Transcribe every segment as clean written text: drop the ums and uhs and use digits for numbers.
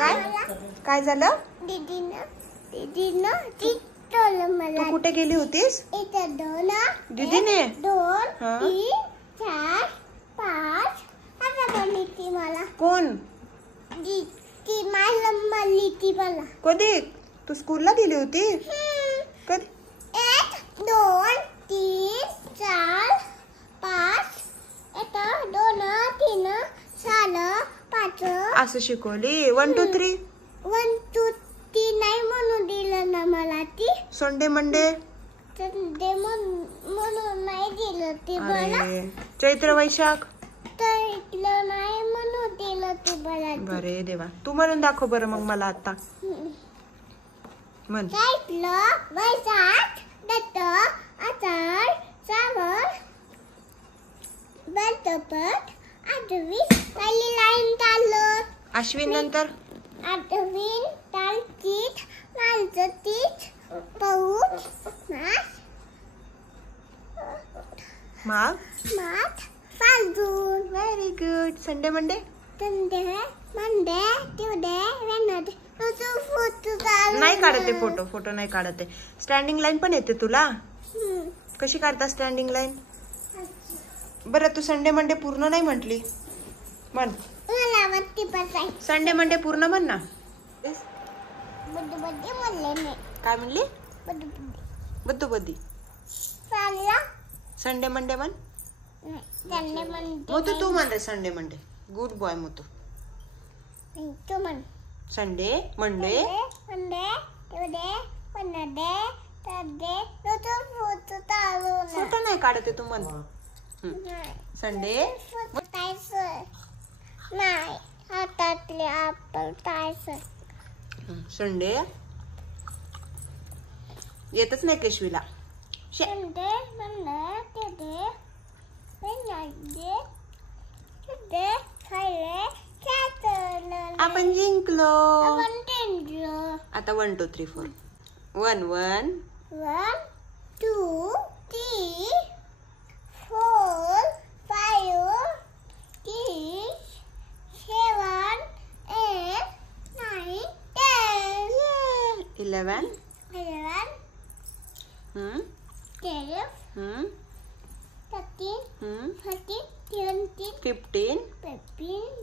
काय झालं? दीदीनं चिठ्ठीलं मला. तू कुठे गेली होतीस? इथं 2 दीदीने 2 हा? 3 4 5 आता बनली ती मला. कोण? ती मला म्हणली ती मला. कधी? तू स्कूलला गेली होती? कधी? 1 2 3 4 5 इथं 2 3 4 5 असं शिकवली 1 2 3 1 2 3 नाही म्हणून दिलं ना मला ती. संडे मंडे संडे म्हणून नाही दिलं ती मला. अरे चैत्र वैशाख तर इथलं नाही म्हणून दिलं ती मला. बरे देवा तू म्हणून दाखव बरं मग मला आता म्हण. चैत्र वैशाख दत्त आषाढ श्रावण भाद्रपद आश्विन पहिली लाईन चाललं. अश्विन नंतर आश्विन कार्तिक मार्गशीर्ष पौष माघ माघ फाल्गुन. Very good. Sunday Monday Sunday Monday Tuesday Wednesday photo नाही काढते फोटो नाही काढते. स्टँडिंग लाईन पण येते तुला? कशी काढता स्टँडिंग लाईन? बरं तू संडे मंडे पूर्ण नाही म्हटली. म्हण मला वाटते पण संडे मंडे पूर्ण म्हण ना. बुद्धबुद्धी म्हणले नाही. काय म्हणली? बुद्धबुद्धी बुद्धबुद्धी. चालला संडे मंडे म्हण. संडे मंडे मोतू तू म्हण रे Sunday Monday. Good boy Motu. तू म्हण. Sunday Monday Monday Tuesday Wednesday Thursday photo चालू फोटो नाही काढते तू म्हण. संडे नाही हातातले आपण टायसर. संडे येतच नाही केशवीला. Sunday Monday Tuesday Wednesday Thursday Friday Saturday. आपण जिंकलो. आपण जिंकलो. आता 1 2 3 4 1 1 1 2 3 4 5 6 7 8 9 10 11 11 हम्म 12 हम्म 13 हम्म 14 15 15 16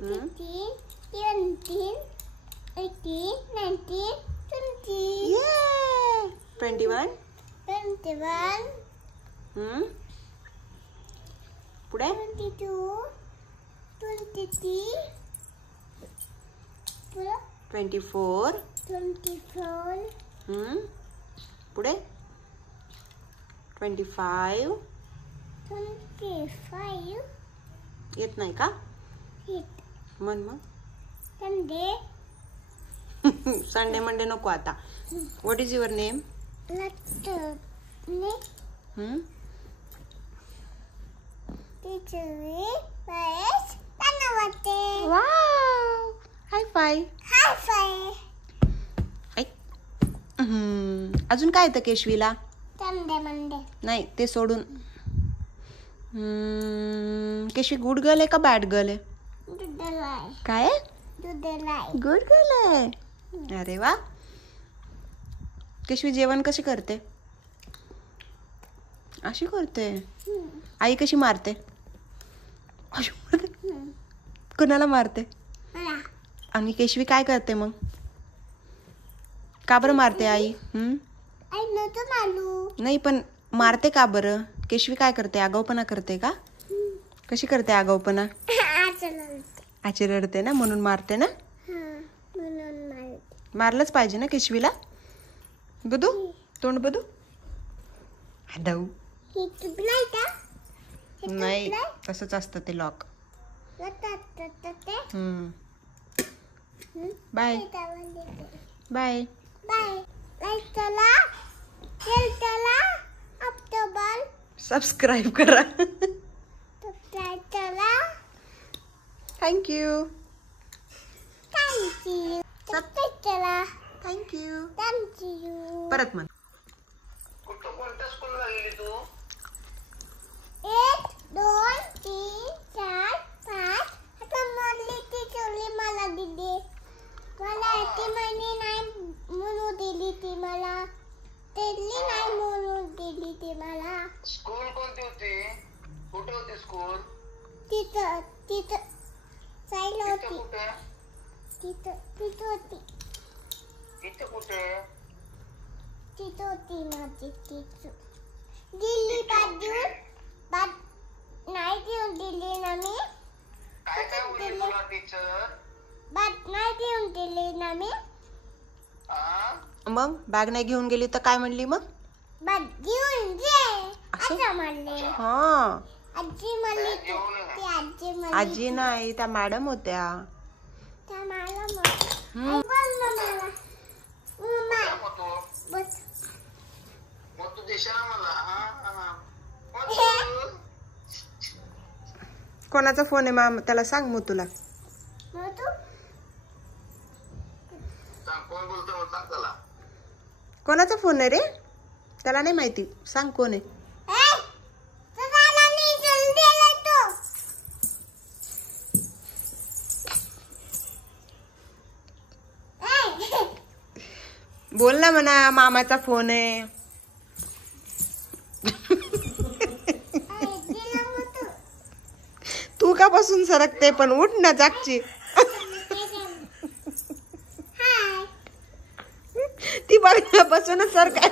17 18 19 20 21 21 हम्म पुढे 22 23 24 24 हम्म पुढे 25 25 येत नाही का? hit म्हण मग. Sunday संडे मंडे नको आता. What is your name? Saturday teacher Paresh Tanawate. Wow high five. High five. अजून काय येतं केशवीला? Sunday Monday. नाही ते सोडून. केशवी गुड गर्ल आहे का बॅड गर्ल आहे? Dudalai. काय? Dudalai. गुड गर्ल आहे. अरे वा. केशवी जेवण कशी करते? अशी करते. आई कशी मारते? अशी मारते. कुणाला मारते? मला. आणि केशवी काय करते मग? का बरं मारते आई? आई नव्हतं मालू. नाही पण मारते का बरं? केशवी काय करते? आगाऊपणा करते का? कशी करते आगाऊपणा? आजी रडते ना म्हणून मारते ना. म्हणून मारते. मारलंच पाहिजे ना केशवीला. बदू तोंड बदू. हादऊ. ही तुबलाय का? नाही तसंच असतं ते lock. Bye bye bye. Like चला. शेअर चला. ऑक्टोबर. सबस्क्राईब करा. सबस्क्राईब चला. थँक्यू. थँक्यू. सबस्क्राईब चला. थँक्यू. थँक्यू. परत म्हण. कोणत्या स्कूलला गेली तू? 1 2 3 4 5 आता मरली ती चोली मला दिदी. मला तिथं तिथं साईला तिथे होती. कुठे तिथं तिथं होती. तिथे कुठे तिथं होती माझी तिथं. दिली बाद नाही देऊन दिली ना मी. काय काय बोलली तुला टीचर बाद नाही देऊन दिली ना मी. मग बॅग नाही घेऊन गेली तर काय म्हणली मग? बाद घेऊन जे असं? असं म्हणले. हा आजी म्हणली घेऊन ये. ती आजी म्हणली आजी नाही, त्या मॅडम होत्या. त्या मला म्हणली. हम्म. बोल ना मला. मम्मा मग तू बस. मग तू देशाल मला मग कोणाचा फोन आहे माम? त्याला सांग मग तुला. मग तू सांग कोण बोलतो मग सांग त्याला कोणाचा फोन आहे रे? त्याला नाही माहिती. सांग कोण आहे. तुला नाही जल्दी येतो. बोल ना म्हणा, मामाचा फोन आहे. तू का बसून सरकते? पण उठ ना जागची. ती बघ ना बसूनच सरकाय.